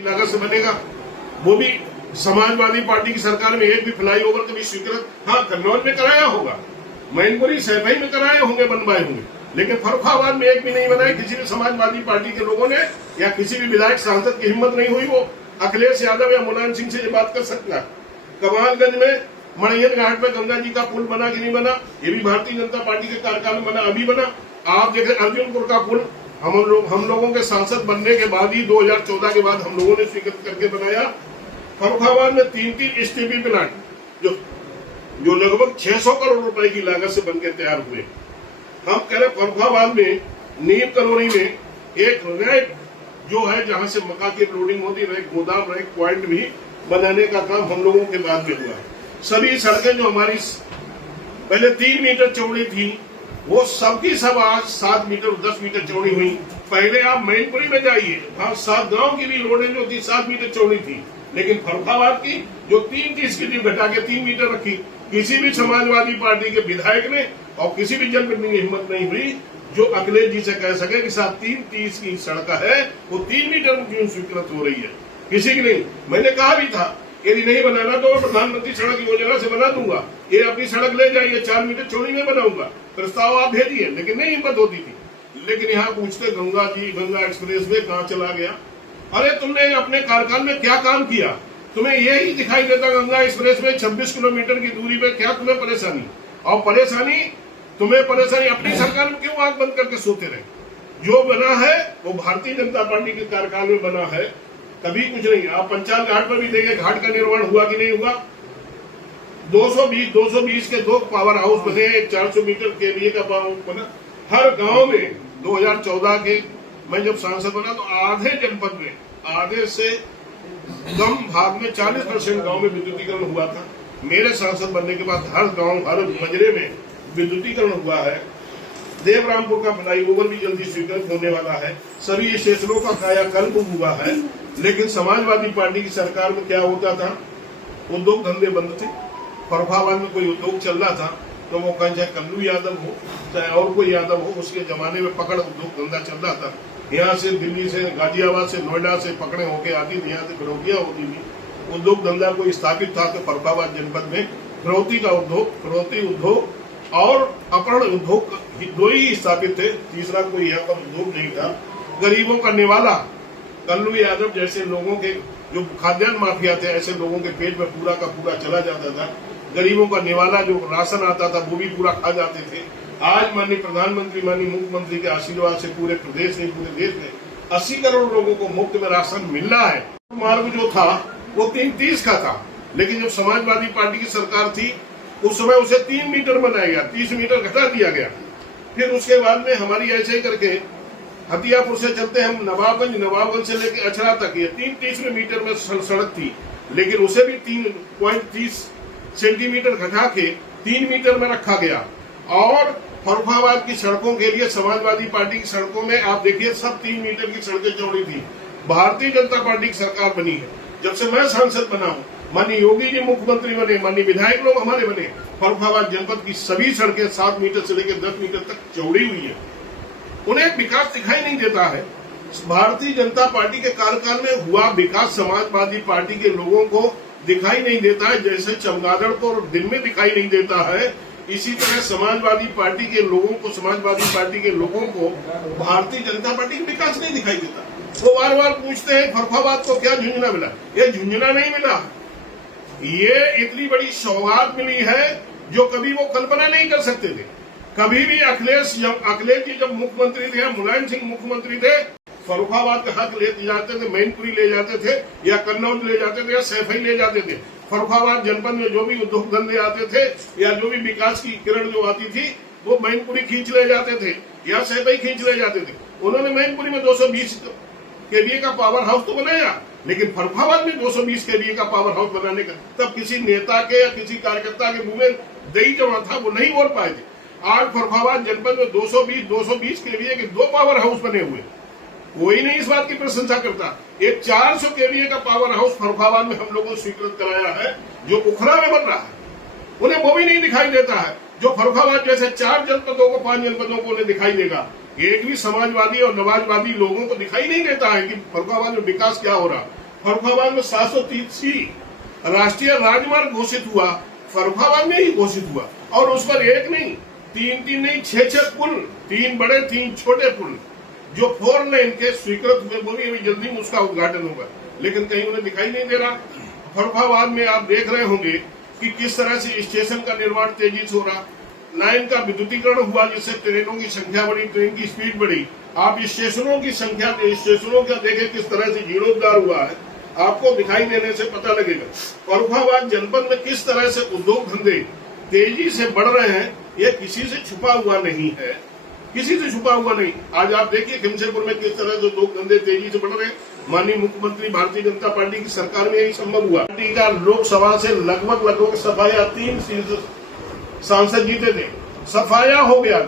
लागत से बनेगा, वो भी समाजवादी पार्टी की सरकार में एक भी फ्लाईओवर कभी स्वीकृत, हाँ कन्नौज में कराया होगा, मैनपुरी सैफई में कराए होंगे, बनवाए होंगे, लेकिन फर्रुखाबाद में एक भी नहीं बनाए। किसी भी समाजवादी पार्टी के लोगों ने या किसी भी विधायक सांसद की हिम्मत नहीं हुई वो अखिलेश यादव या मुलायम सिंह से ये बात कर सकता। कमालगंज में मणियन घाट में गंगा जी का पुल बना कि नहीं बना, ये भी भारतीय जनता पार्टी के कार्यकाल में बना, अभी बना। आप देखें अर्जुनपुर का पुल हम लोगों के सांसद बनने के बाद ही 2014 के बाद हम लोगों ने स्वीकृत करके बनाया। फर्रुखाबाद में 3 स्टीपी प्लांट जो लगभग 600 करोड़ रुपए की लागत से बनकर तैयार हुए। हम कह रहे फर्रुखाबाद में नीम कॉलोनी में एक रैक जो है जहां से मक्का की लोडिंग होती, रैक गोदाम, रैक पॉइंट भी बनाने का काम हम लोगों के बाद में हुआ है। सभी सड़कें जो हमारी पहले 3 मीटर चौड़ी थी वो सबकी सब आज 7 मीटर 10 मीटर चौड़ी हुई। पहले आप मैनपुरी में जाइए, वहां 7 गांव की भी रोडें जो थी 7 मीटर चौड़ी थी, लेकिन फर्रुखाबाद की जो 3 की घटा के 3 मीटर रखी, किसी भी समाजवादी पार्टी के विधायक ने और किसी भी जनप्रतिनिधि की हिम्मत नहीं हुई जो अखिलेश जी से कह सके कि साहब 3:30 की सड़क है वो 3 मीटर क्यों स्वीकृत हो रही है, किसी की नहीं। मैंने कहा भी था यदि नहीं बनाना तो मैं प्रधानमंत्री सड़क योजना से बना दूंगा, ये अपनी सड़क ले जाइए, 4 मीटर चौड़ी में बनाऊंगा, प्रस्ताव आप भेजिए, लेकिन नहीं हिम्मत होती थी। लेकिन यहाँ पूछते गंगा एक्सप्रेस वे कहाँ चला गया? अरे तुमने अपने कार्यकाल में क्या काम किया? तुम्हें यही दिखाई देता गंगा एक्सप्रेस में 26 किलोमीटर की दूरी पे क्या तुम्हें परेशानी? और तुम्हें परेशानी अपनी सरकार में क्यों आंख बंद करके सोते रहे? जो बना है वो भारतीय जनता पार्टी के कार्यकाल में बना है, कभी कुछ नहीं। आप पंचाल घाट पर भी देखिए, घाट का निर्माण हुआ कि नहीं हुआ? 220 के 2 पावर हाउस बने, 400 मीटर केवीए का पावर बना हर गांव में। 2014 के मैं जब सांसद बना तो आधे जनपद में, आधे से कम भाग में 40% गांव में विद्युतीकरण हुआ था। मेरे सांसद बनने के बाद हर गांव, हर मजरे में विद्युतीकरण हुआ है। देवरामपुर का फ्लाईओवर भी जल्दी स्वीकृत होने वाला है। सभी स्टेशनों का कायाकल्प हुआ है। लेकिन समाजवादी पार्टी की सरकार में क्या होता था? उद्योग धंधे बंद थे। फर्रुखाबाद में कोई उद्योग चल रहा था तो वो कहीं चाहे कल्लू यादव हो चाहे और कोई यादव हो, उसके जमाने में पकड़ उद्योग धंधा चल रहा था। यहाँ से दिल्ली से, गाजियाबाद से, नोएडा से पकड़े होके आती थी, यहाँ से फिरौतियाँ होती थी। उद्योग धंधा कोई स्थापित था तो फर्रुखाबाद जनपद में फिरौती उद्योग और अपहरण उद्योग 2 ही स्थापित थे, तीसरा कोई यहाँ पर उद्योग नहीं था। गरीबों का निवाला कल्लू यादव जैसे लोगों के जो खाद्यान्न माफिया थे, ऐसे लोगों के पेट में पूरा का पूरा चला जाता था। गरीबों का निवाला जो राशन आता था वो भी पूरा खा जाते थे। आज माननीय प्रधानमंत्री, माननीय मुख्यमंत्री के आशीर्वाद से पूरे प्रदेश में, पूरे देश में 80 करोड़ लोगों को मुफ्त में राशन मिल रहा है। मार्ग जो था वो 3:30 का था, लेकिन जब समाजवादी पार्टी की सरकार थी उस समय उसे 3 मीटर बनाया गया, 30 मीटर घटा दिया गया। फिर उसके बाद में हमारी ऐसे ही करके हथियापुर से चलते हम नवाबगंज से लेकर अछरा तक ये 3:30 मीटर में सड़क थी, लेकिन उसे भी 3.30 सेंटीमीटर घटा के 3 मीटर में रखा गया। और फर्रुखाबाद की सड़कों के लिए समाजवादी पार्टी की सड़कों में आप देखिए सब 3 मीटर की सड़कें चौड़ी थी। भारतीय जनता पार्टी की सरकार बनी है, जब से मैं सांसद बना हूँ, माननीय योगी जी मुख्यमंत्री बने, माननीय विधायक लोग हमारे बने, फर्रुखाबाद जनपद की सभी सड़कें 7 मीटर से लेकर 10 मीटर तक चौड़ी हुई है। उन्हें विकास दिखाई नहीं देता है। भारतीय जनता पार्टी के कार्यकाल में हुआ विकास समाजवादी पार्टी के लोगों को दिखाई नहीं देता है। जैसे चमगादड़ को दिन में दिखाई नहीं देता है, इसी तरह समाजवादी पार्टी के लोगों को भारतीय जनता पार्टी का विकास नहीं दिखाई देता। वो बार बार पूछते हैं फर्रुखाबाद को क्या झुंझुना मिला? ये झुंझुना नहीं मिला, ये इतनी बड़ी सौगात मिली है जो कभी वो कल्पना नहीं कर सकते थे। कभी भी अखिलेश जी जब मुख्यमंत्री थे, मुलायम सिंह मुख्यमंत्री थे, फर्रुखाबाद का हक ले जाते थे, मैनपुरी ले जाते थे या कन्नौज ले जाते थे या सैफई ले जाते थे। फर्रुखाबाद जनपद में जो भी उद्योग धंधे आते थे या जो भी विकास की किरण जो आती थी वो मैनपुरी खींच ले जाते थे या सैफई खींच ले जाते थे। उन्होंने मैनपुरी में 220 केवीए का पावर हाउस तो बनाया, लेकिन फर्रुखाबाद में 220 केवीए का पावर हाउस बनाने का तब किसी नेता के या किसी कार्यकर्ता के मुंह में दही जमा था, वो नहीं बोल पाए थे। आज फर्रुखाबाद जनपद में 220 केवीए के 2 पावर हाउस बने हुए, कोई नहीं इस बात की प्रशंसा करता। एक 400 केवीए का पावर हाउस फर्रुखाबाद में हम लोगों ने स्वीकृत कराया है, जो उखरा में बन रहा है, उन्हें वो भी नहीं दिखाई देता है। जो फर्रुखाबाद जैसे 4 जनपदों को, 5 जनपदों को उन्हें दिखाई देगा, एक भी समाजवादी और नवाजवादी लोगों को दिखाई नहीं देता है कि फर्रुखाबाद में विकास क्या हो रहा। फर्रुखाबाद में 730 राष्ट्रीय राजमार्ग घोषित हुआ, फर्रुखाबाद में ही घोषित हुआ। और उस पर एक नहीं, तीन नहीं, 6 पुल, 3 बड़े 3 छोटे पुल जो 4 लेन के स्वीकृत हुए, वो भी जल्दी में उसका उद्घाटन होगा, लेकिन कहीं उन्हें दिखाई नहीं दे रहा। फर्रुखाबाद में आप देख रहे होंगे कि किस तरह से स्टेशन का निर्माण तेजी से हो रहा, लाइन का विद्युतीकरण हुआ जिससे ट्रेनों की संख्या बढ़ी, ट्रेन की स्पीड बढ़ी। आप स्टेशनों की संख्या, स्टेशनों का देखें किस तरह से जीर्णोद्धार हुआ है, आपको दिखाई देने से पता लगेगा। फर्रुखाबाद जनपद में किस तरह से उद्योग धंधे तेजी से बढ़ रहे हैं, ये किसी से छुपा हुआ नहीं है, किसी से छुपा हुआ नहीं। आज आप देखिए खिमशेरपुर में किस तरह से उद्योग धंधे तेजी से बढ़ रहे हैं। माननीय मुख्यमंत्री भारतीय जनता पार्टी की सरकार में यही संभव हुआ। पार्टी का लोकसभा से लगभग सफाया 3 सांसद जीते थे, सफाया हो गया।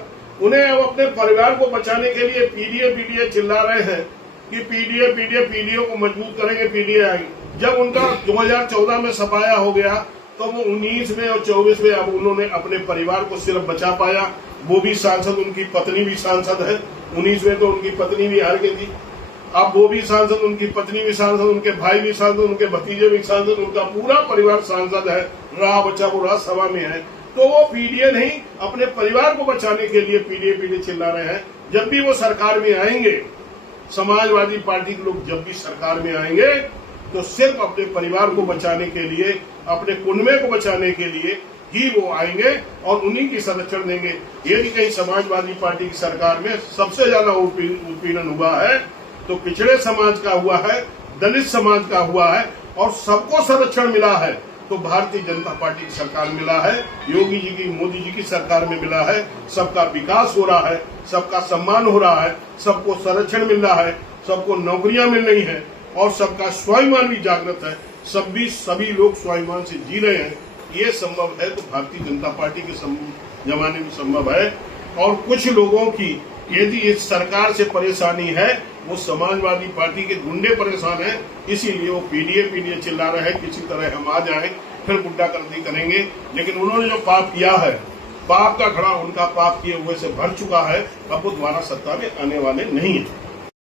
उन्हें अब अपने परिवार को बचाने के लिए पीडीए चिल्ला रहे हैं कि पीडीए को मजबूत करेंगे, पीडीए आएंगे। जब उनका 2014 में सफाया हो गया तो वो 19 में और 24 में अब उन्होंने अपने परिवार को सिर्फ बचा पाया। वो भी सांसद, उनकी पत्नी भी सांसद है। 19 में तो उनकी पत्नी भी हार गई थी, अब वो भी सांसद, उनकी पत्नी भी सांसद, उनके भाई भी सांसद, उनके भतीजे भी सांसद, उनका पूरा परिवार सांसद है। रहा बच्चा वो राज्यसभा में है, तो वो पीडीए नहीं, अपने परिवार को बचाने के लिए पीडीए चिल्ला रहे हैं। जब भी वो सरकार में आएंगे, समाजवादी पार्टी के लोग जब भी सरकार में आएंगे तो सिर्फ अपने परिवार को बचाने के लिए, अपने कुनबे को बचाने के लिए ही वो आएंगे और उन्हीं की संरक्षण देंगे। यदि कहीं समाजवादी पार्टी की सरकार में सबसे ज्यादा उत्पीड़न हुआ है तो पिछड़े समाज का हुआ है, दलित समाज का हुआ है, और सबको संरक्षण मिला है तो भारतीय जनता पार्टी की सरकार मिला है, योगी जी की, मोदी जी की सरकार में मिला है। सबका विकास हो रहा है, सबका सम्मान हो रहा है, सबको संरक्षण मिल रहा है, सबको नौकरियां मिल रही हैं और सबका स्वाभिमान भी जागृत है। सभी लोग स्वाभिमान से जी रहे हैं। ये संभव है तो भारतीय जनता पार्टी के जमाने में संभव है। और कुछ लोगों की यदि इस सरकार से परेशानी है, वो समाजवादी पार्टी के गुंडे परेशान हैं, इसीलिए वो पीडीए चिल्ला रहे हैं किसी तरह हम आ जाएं, फिर गुंडागर्दी करेंगे। लेकिन उन्होंने जो पाप किया है, पाप का घड़ा उनका पाप किए हुए से भर चुका है, अब वो दोबारा सत्ता में आने वाले नहीं है।